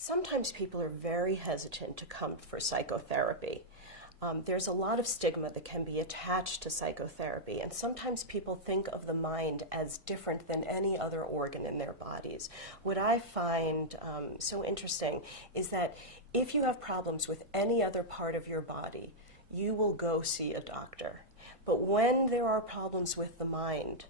Sometimes people are very hesitant to come for psychotherapy. There's a lot of stigma that can be attached to psychotherapy, and sometimes people think of the mind as different than any other organ in their bodies. What I find so interesting is that if you have problems with any other part of your body, you will go see a doctor. But when there are problems with the mind,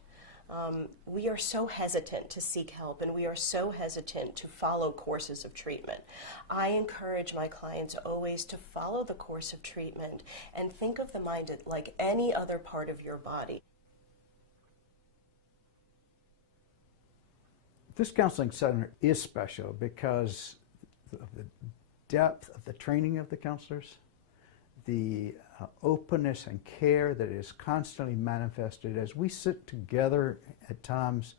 we are so hesitant to seek help, and we are so hesitant to follow courses of treatment. I encourage my clients always to follow the course of treatment and think of the mind like any other part of your body. This counseling center is special because of the depth of the training of the counselors, the openness and care that is constantly manifested. As we sit together at times,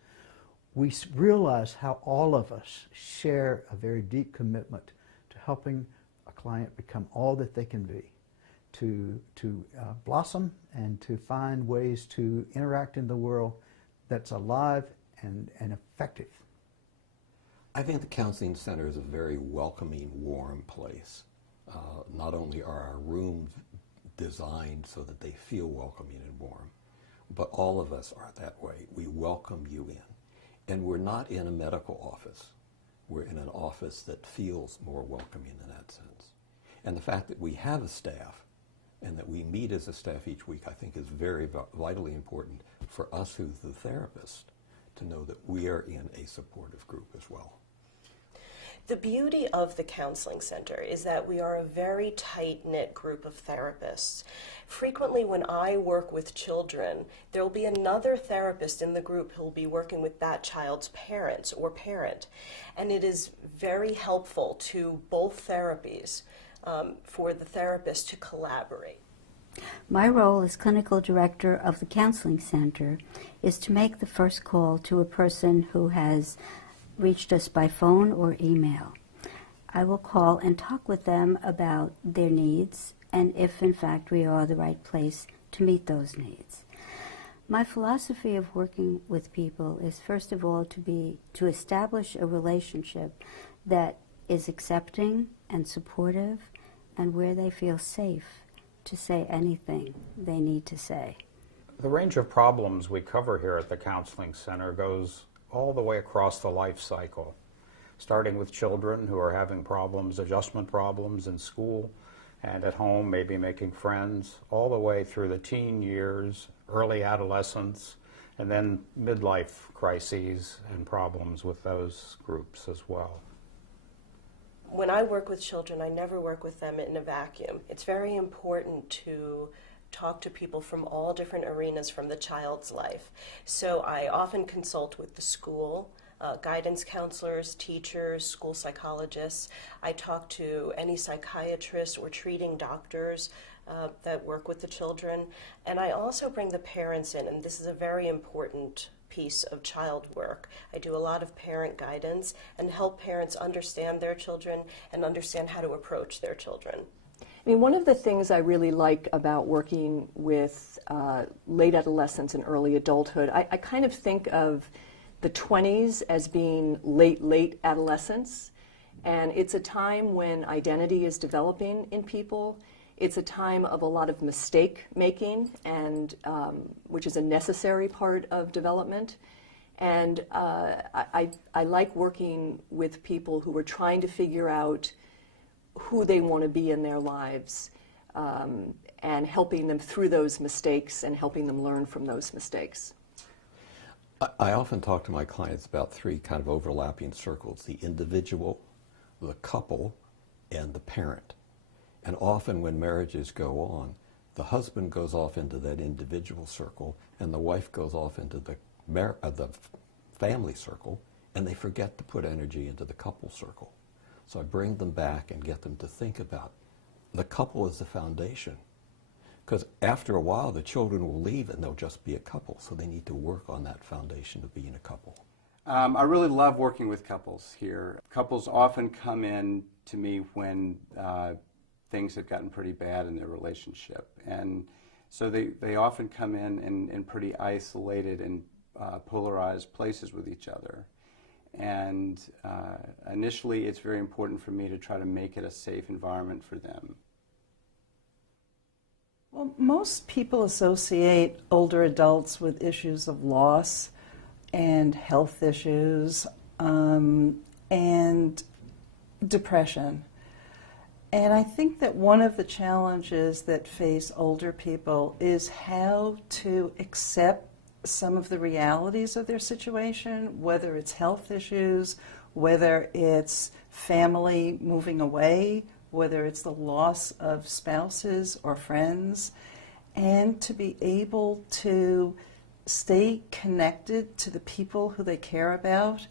we realize how all of us share a very deep commitment to helping a client become all that they can be, to blossom and to find ways to interact in the world that's alive and effective. I think the counseling center is a very welcoming, warm place. Not only are our rooms designed so that they feel welcoming and warm, but all of us are that way. We welcome you in. And we're not in a medical office. We're in an office that feels more welcoming in that sense. And the fact that we have a staff and that we meet as a staff each week, I think is very vitally important for us who's the therapist to know that we are in a supportive group as well. The beauty of the counseling center is that we are a very tight-knit group of therapists. Frequently when I work with children, there will be another therapist in the group who will be working with that child's parents or parent. And it is very helpful to both therapies for the therapist to collaborate. My role as clinical director of the counseling center is to make the first call to a person who has reached us by phone or email. I will call and talk with them about their needs and if in fact we are the right place to meet those needs. My philosophy of working with people is first of all to establish a relationship that is accepting and supportive and where they feel safe to say anything they need to say. The range of problems we cover here at the Counseling Center goes all the way across the life cycle, starting with children who are having problems, adjustment problems in school and at home, maybe making friends, all the way through the teen years, early adolescence, and then midlife crises and problems with those groups as well. When I work with children, I never work with them in a vacuum. It's very important to talk to people from all different arenas from the child's life. So I often consult with the school, guidance counselors, teachers, school psychologists. I talk to any psychiatrists or treating doctors that work with the children. And I also bring the parents in, and this is a very important piece of child work. I do a lot of parent guidance and help parents understand their children and understand how to approach their children. I mean, one of the things I really like about working with late adolescence and early adulthood, I kind of think of the 20s as being late adolescence, and it's a time when identity is developing in people. It's a time of a lot of mistake making, and which is a necessary part of development. And I like working with people who are trying to figure out who they want to be in their lives, and helping them through those mistakes and helping them learn from those mistakes. I often talk to my clients about three kind of overlapping circles: the individual, the couple, and the parent. And often when marriages go on, the husband goes off into that individual circle and the wife goes off into the family circle, and they forget to put energy into the couple circle. So I bring them back and get them to think about the couple as the foundation. Because after a while, the children will leave and they'll just be a couple. So they need to work on that foundation of being a couple. I really love working with couples here. Couples often come in to me when things have gotten pretty bad in their relationship. And so they often come in pretty isolated and polarized places with each other. And initially, it's very important for me to try to make it a safe environment for them. Well, most people associate older adults with issues of loss and health issues and depression. And I think that one of the challenges that face older people is how to accept some of the realities of their situation, whether it's health issues, whether it's family moving away, whether it's the loss of spouses or friends, and to be able to stay connected to the people who they care about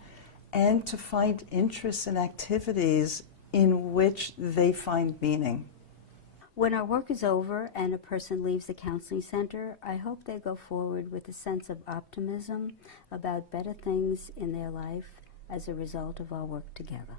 and to find interests and activities in which they find meaning. When our work is over and a person leaves the counseling center, I hope they go forward with a sense of optimism about better things in their life as a result of our work together.